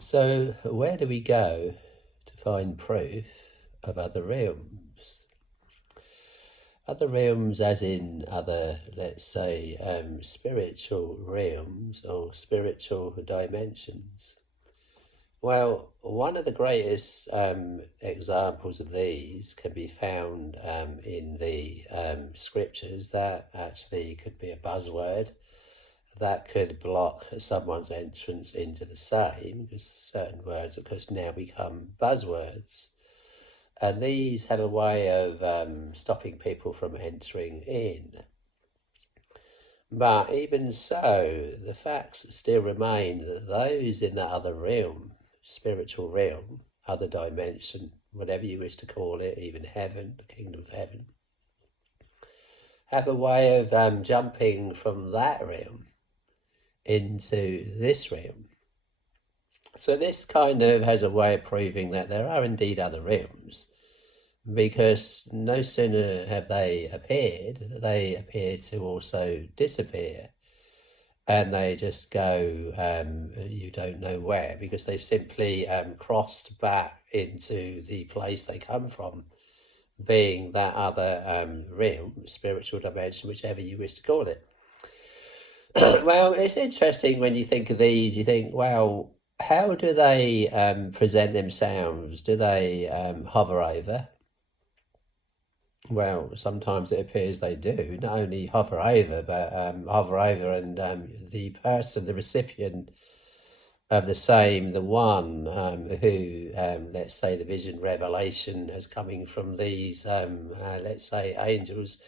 So, where do we go to find proof of other realms? Other realms, as in other, let's say, spiritual realms or spiritual dimensions. Well, one of the greatest examples of these can be found in the scriptures that actually could be a buzzword that could block someone's entrance into the same, because certain words, of course, now become buzzwords. And these have a way of stopping people from entering in. But even so, the facts still remain that those in that other realm, spiritual realm, other dimension, whatever you wish to call it, even heaven, the kingdom of heaven, have a way of jumping from that realm into this realm. So this kind of has a way of proving that there are indeed other realms, because no sooner have they appear to also disappear, and they just go, you don't know where, because they've simply crossed back into the place they come from, being that other realm, spiritual dimension, whichever you wish to call it. Well, it's interesting when you think of these, you think, well, how do they present themselves? Do they hover over? Well, sometimes it appears they do, not only hover over, but hover over and the person, the recipient of the one who, let's say, the vision revelation is coming from these, let's say, angels.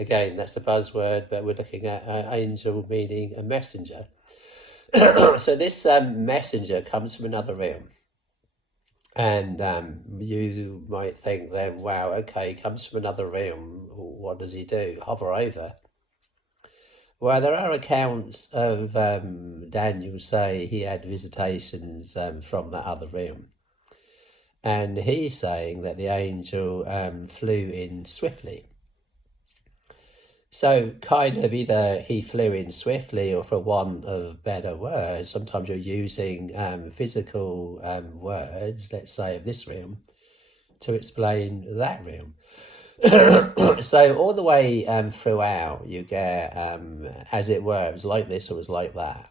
Again, that's a buzzword, but we're looking at angel meaning a messenger. So this messenger comes from another realm. And you might think then, wow, okay, he comes from another realm. What does he do? Hover over. Well, there are accounts of Daniel say he had visitations from that other realm. And he's saying that the angel flew in swiftly. So kind of either he flew in swiftly, or for want of better words, sometimes you're using physical words, let's say of this realm, to explain that realm. So all the way throughout you get, as it were, it was like this, it was like that.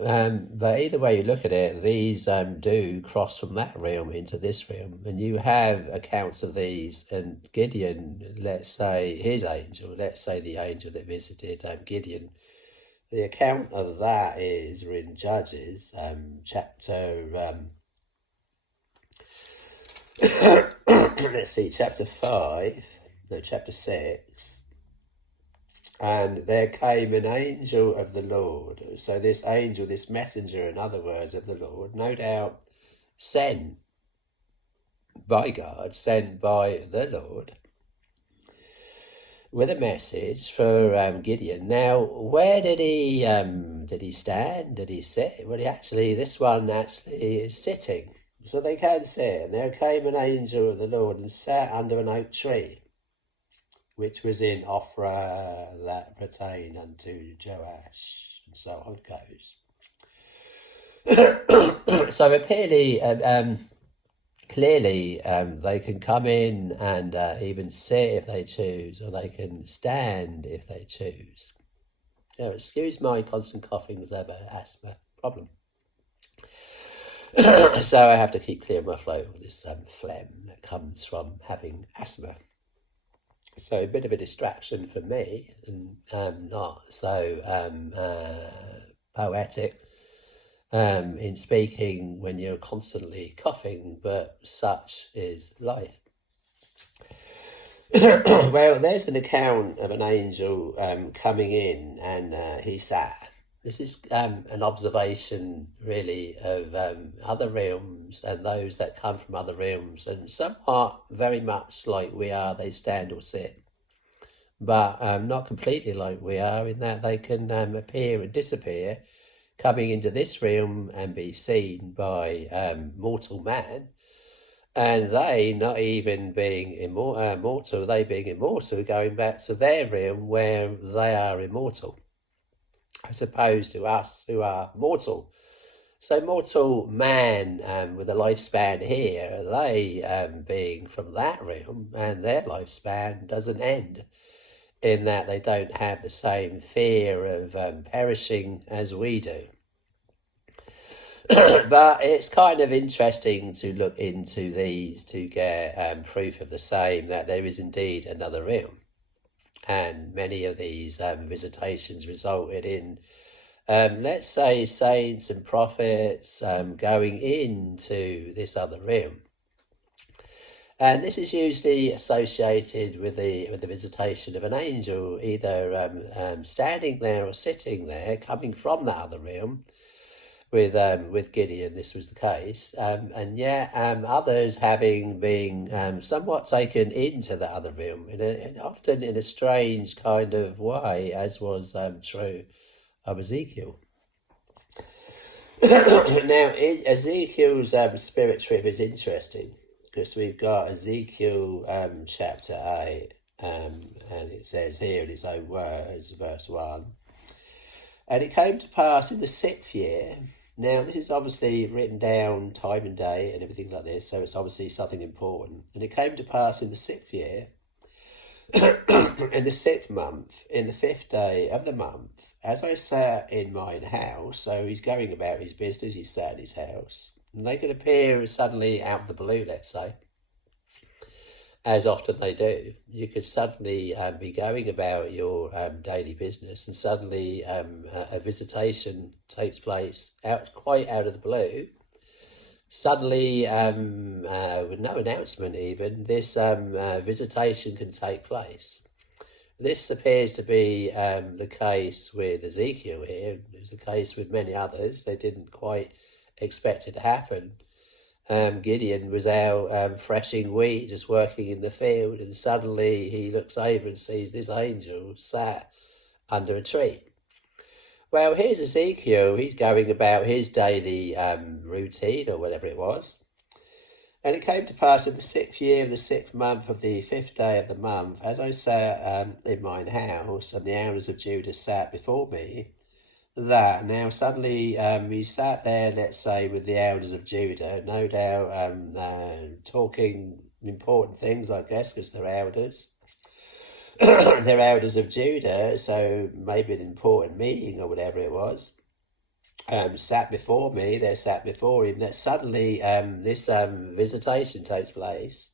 But either way you look at it, these do cross from that realm into this realm. And you have accounts of these, and Gideon, let's say his angel, let's say the angel that visited Gideon, the account of that is in Judges chapter, let's see, chapter 5, no, chapter 6. And there came an angel of the Lord. So this angel, this messenger, in other words, of the Lord, no doubt sent by God, sent by the Lord, with a message for Gideon. Now, where did he stand? Did he sit? Well, this one actually is sitting, so they can sit. And there came an angel of the Lord and sat under an oak tree, which was in Ophrah, that pertained unto Joash, and so on it goes. So apparently, clearly, they can come in and even sit if they choose, or they can stand if they choose. Now, excuse my constant coughing, because I have an asthma problem. So I have to keep clear my throat of this phlegm that comes from having asthma. So a bit of a distraction for me, and not so poetic in speaking when you're constantly coughing, but such is life. Well, there's an account of an angel coming in, and he sat. This is an observation, really, of other realms and those that come from other realms, and some are very much like we are, they stand or sit, but not completely like we are, in that they can appear and disappear, coming into this realm and be seen by mortal man, and they not even being mortal, they being immortal, going back to their realm where they are immortal, as opposed to us who are mortal. So mortal man with a lifespan here, they being from that realm, and their lifespan doesn't end, in that they don't have the same fear of perishing as we do. But it's kind of interesting to look into these to get proof of the same, that there is indeed another realm. And many of these visitations resulted in, let's say, saints and prophets going into this other realm. And this is usually associated with the visitation of an angel, either standing there or sitting there, coming from that other realm. With Gideon, this was the case, and yet others having been somewhat taken into the other realm, often in a strange kind of way, as was true of Ezekiel. Now, Ezekiel's spirit trip is interesting, because we've got Ezekiel chapter 8, and it says here in its own words, verse 1, "And it came to pass in the 6th year." Now, this is obviously written down time and day and everything like this, so it's obviously something important. "And it came to pass in the 6th year, in the 6th month, in the 5th day of the month, as I sat in mine house," so he's going about his business, he's sat in his house, and they could appear suddenly out of the blue, let's say, as often they do. You could suddenly be going about your daily business, and suddenly a visitation takes place quite out of the blue. Suddenly, with no announcement even, this visitation can take place. This appears to be the case with Ezekiel here. It's the case with many others. They didn't quite expect it to happen. Gideon was out threshing wheat, just working in the field, and suddenly he looks over and sees this angel sat under a tree. Well, here's Ezekiel. He's going about his daily routine, or whatever it was. "And it came to pass in the 6th year of the 6th month of the 5th day of the month, as I sat in mine house, and the elders of Judah sat before me, that." Now suddenly he sat there, let's say, with the elders of Judah, no doubt talking important things, I guess, because they're elders. They're elders of Judah, so maybe an important meeting or whatever it was. Sat before me, they're sat before him, that suddenly this visitation takes place,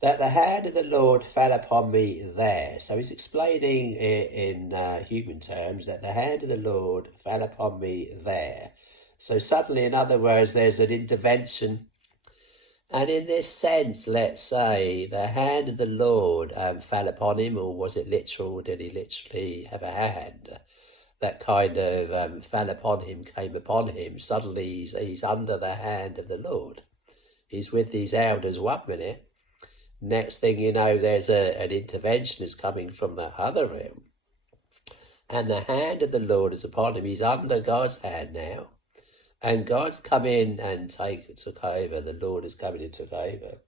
"that the hand of the Lord fell upon me there." So he's explaining in human terms that the hand of the Lord fell upon me there. So suddenly, in other words, there's an intervention. And in this sense, let's say, the hand of the Lord fell upon him, or was it literal? Did he literally have a hand that kind of fell upon him, came upon him? Suddenly he's under the hand of the Lord. He's with these elders 1 minute. Next thing you know, there's an intervention is coming from that other realm. And the hand of the Lord is upon him. He's under God's hand now. And God's come in and took over. The Lord has come in and took over.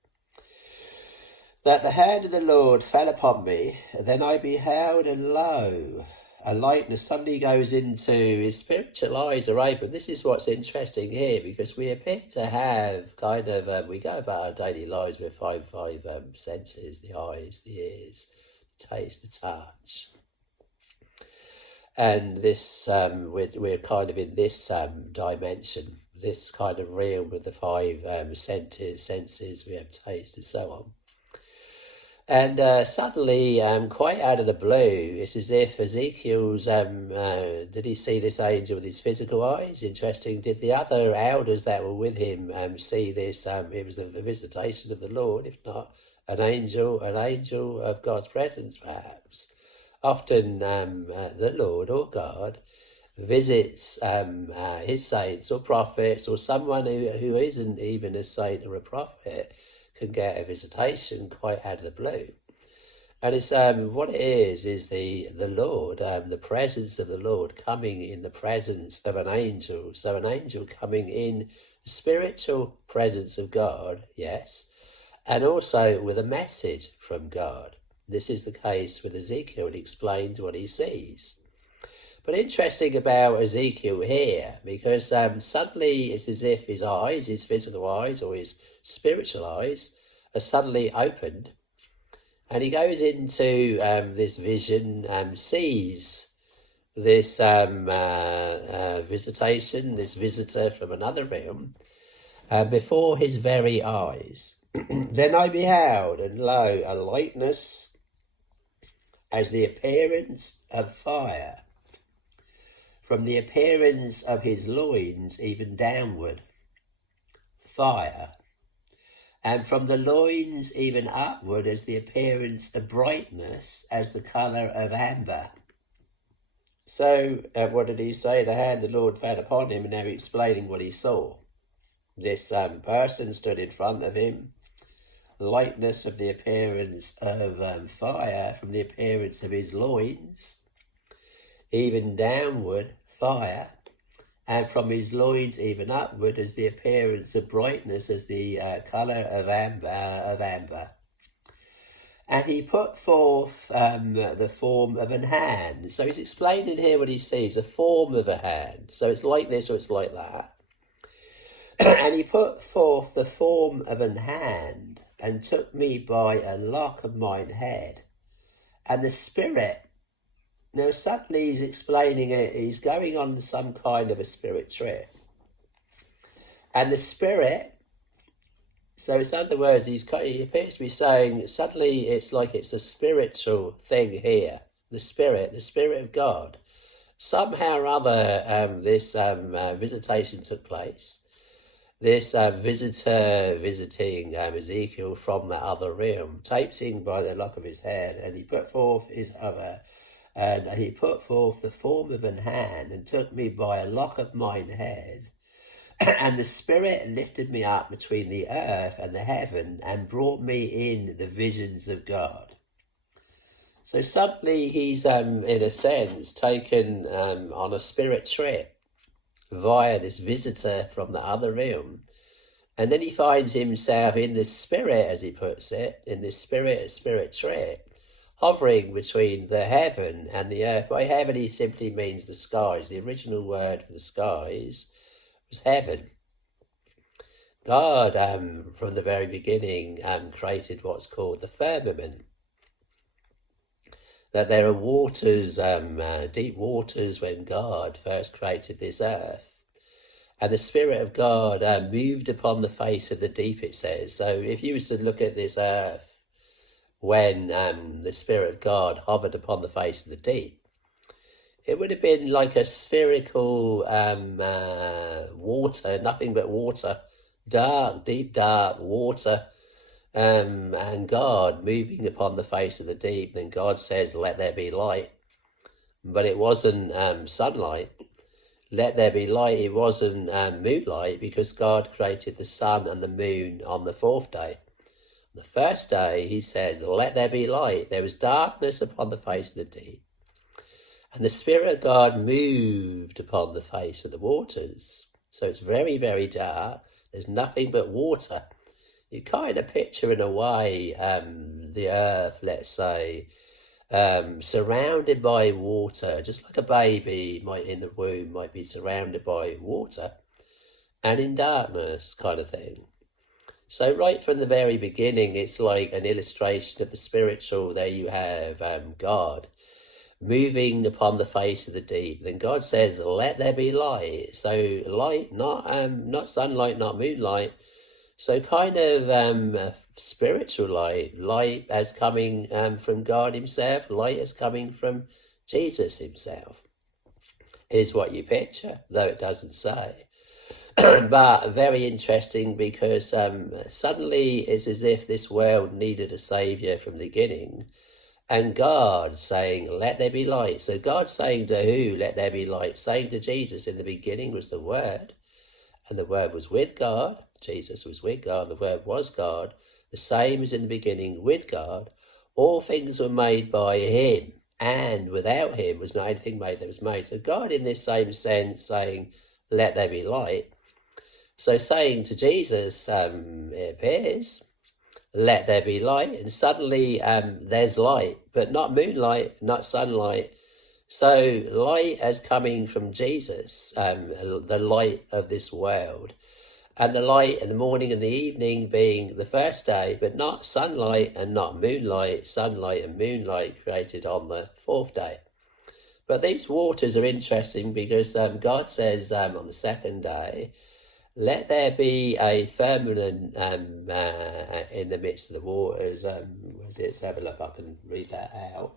"That the hand of the Lord fell upon me, then I beheld, and lo, a lightness suddenly goes into," his spiritual eyes are open. This is what's interesting here, because we appear to have kind of, we go about our daily lives with five senses: the eyes, the ears, the taste, the touch. And this, we're kind of in this dimension, this kind of realm with the 5 senses. We have taste and so on. And suddenly, quite out of the blue, it's as if Ezekiel's, did he see this angel with his physical eyes? Interesting. Did the other elders that were with him see this? It was a visitation of the Lord, if not an angel of God's presence, perhaps. Often the Lord or God visits his saints or prophets, or someone who isn't even a saint or a prophet can get a visitation quite out of the blue. And it's what it is the Lord, the presence of the Lord coming in the presence of an angel. So an angel coming in the spiritual presence of God, yes, and also with a message from God. This is the case with Ezekiel. He explains what he sees. But interesting about Ezekiel here, because suddenly it's as if his eyes, his physical eyes or his spiritual eyes, are suddenly opened, and he goes into this vision, sees this visitation, this visitor from another realm, before his very eyes. Then I beheld, and lo, a likeness as the appearance of fire, from the appearance of his loins even downward, fire, and from the loins even upward as the appearance of brightness, as the colour of amber. So, what did he say? The hand of the Lord fell upon him, and now he's explaining what he saw. This person stood in front of him, likeness of the appearance of fire, from the appearance of his loins, even downward, fire, and from his loins even upward as the appearance of brightness, as the colour of amber. And he put forth the form of an hand. So he's explaining here what he sees, a form of a hand. So it's like this or it's like that. And he put forth the form of an hand, and took me by a lock of mine head. And the Spirit, now suddenly he's explaining it, he's going on some kind of a spirit trip. And the Spirit, so it's in other words, he appears to be saying, suddenly it's like it's a spiritual thing here. The Spirit of God. Somehow or other, this visitation took place. This visitor visiting Ezekiel from that other realm, takes him by the lock of his head, and he put forth his other, and he put forth the form of an hand, and took me by a lock of mine head. And the Spirit lifted me up between the earth and the heaven, and brought me in the visions of God. So suddenly he's, in a sense, taken on a spirit trip via this visitor from the other realm. And then he finds himself in this spirit, as he puts it, in this spirit trip, hovering between the heaven and the earth. By heaven, he simply means the skies. The original word for the skies was heaven. God, from the very beginning, created what's called the firmament. That there are waters, deep waters, when God first created this earth. And the Spirit of God moved upon the face of the deep, it says. So if you was to look at this earth when the Spirit of God hovered upon the face of the deep, it would have been like a spherical water, nothing but water, dark, deep, dark water, and God moving upon the face of the deep. Then God says, let there be light. But it wasn't sunlight. Let there be light. It wasn't moonlight, because God created the sun and the moon on the fourth day. The first day, he says, let there be light. There was darkness upon the face of the deep. And the Spirit of God moved upon the face of the waters. So it's very, very dark. There's nothing but water. You kind of picture in a way the earth, let's say, surrounded by water, just like a baby might in the womb might be surrounded by water, and in darkness kind of thing. So right from the very beginning, it's like an illustration of the spiritual. There you have God moving upon the face of the deep. Then God says, let there be light. So light, not sunlight, not moonlight. So kind of spiritual light as coming from God himself, light as coming from Jesus himself, is what you picture, though it doesn't say. But very interesting, because suddenly it's as if this world needed a saviour from the beginning. And God saying, let there be light. So God saying to who, let there be light? Saying to Jesus, in the beginning was the Word, and the Word was with God. Jesus was with God, the Word was God, the same as in the beginning with God. All things were made by him, and without him was not anything made that was made. So God, in this same sense, saying, let there be light. So saying to Jesus, it appears, let there be light, and suddenly there's light, but not moonlight, not sunlight. So light as coming from Jesus, the light of this world, and the light in the morning and the evening being the first day, but not sunlight and not moonlight, sunlight and moonlight created on the fourth day. But these waters are interesting because God says on the second day, let there be a firmament in the midst of the waters. Let's have a look, I can read that out.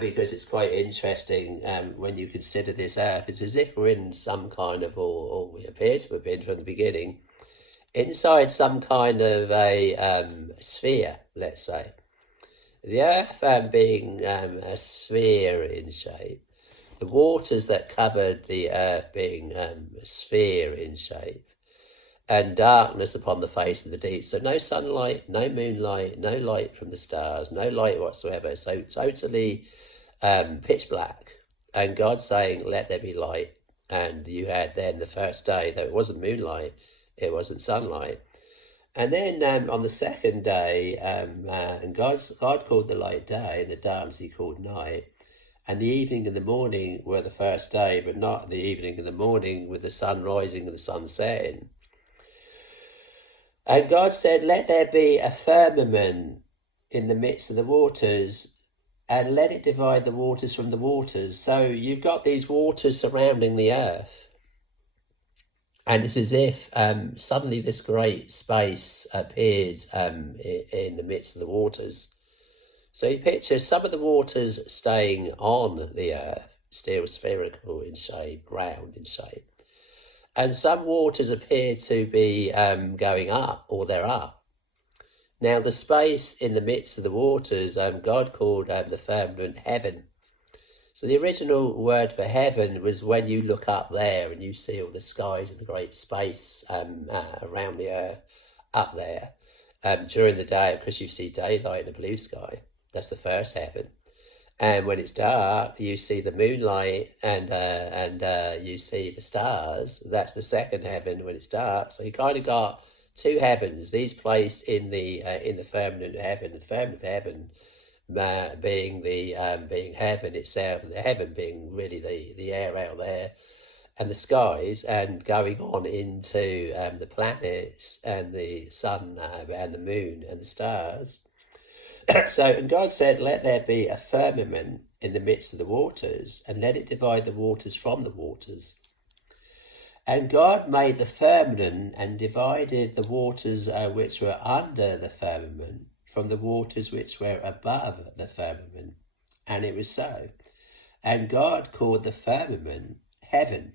Because it's quite interesting when you consider this earth. It's as if we're in some kind of, or we appear to have been from the beginning, inside some kind of a sphere, let's say. The earth being a sphere in shape, the waters that covered the earth being a sphere in shape, and darkness upon the face of the deep. So no sunlight, no moonlight, no light from the stars, no light whatsoever. So totally pitch black. And God saying, let there be light. And you had then the first day, though it wasn't moonlight, it wasn't sunlight. And then on the second day, and God called the light day, and the darkness he called night. And the evening and the morning were the first day, but not the evening and the morning with the sun rising and the sun setting. And God said, let there be a firmament in the midst of the waters, and let it divide the waters from the waters. So you've got these waters surrounding the earth. And it's as if suddenly this great space appears in the midst of the waters. So you picture some of the waters staying on the earth, still spherical in shape, round in shape. And some waters appear to be going up, or they're up. Now the space in the midst of the waters, God called the firmament heaven. So the original word for heaven was when you look up there and you see all the skies and the great space around the earth up there. During the day, of course, you see daylight and a blue sky. That's the first heaven. And when it's dark, you see the moonlight and you see the stars. That's the second heaven when it's dark. So you kind of got two heavens. These placed in the firmament of heaven. The firmament of heaven being being heaven itself, and the heaven being really the air out there, and the skies, and going on into the planets and the sun and the moon and the stars. So, and God said, let there be a firmament in the midst of the waters, and let it divide the waters from the waters. And God made the firmament and divided the waters which were under the firmament from the waters which were above the firmament. And it was so. And God called the firmament heaven.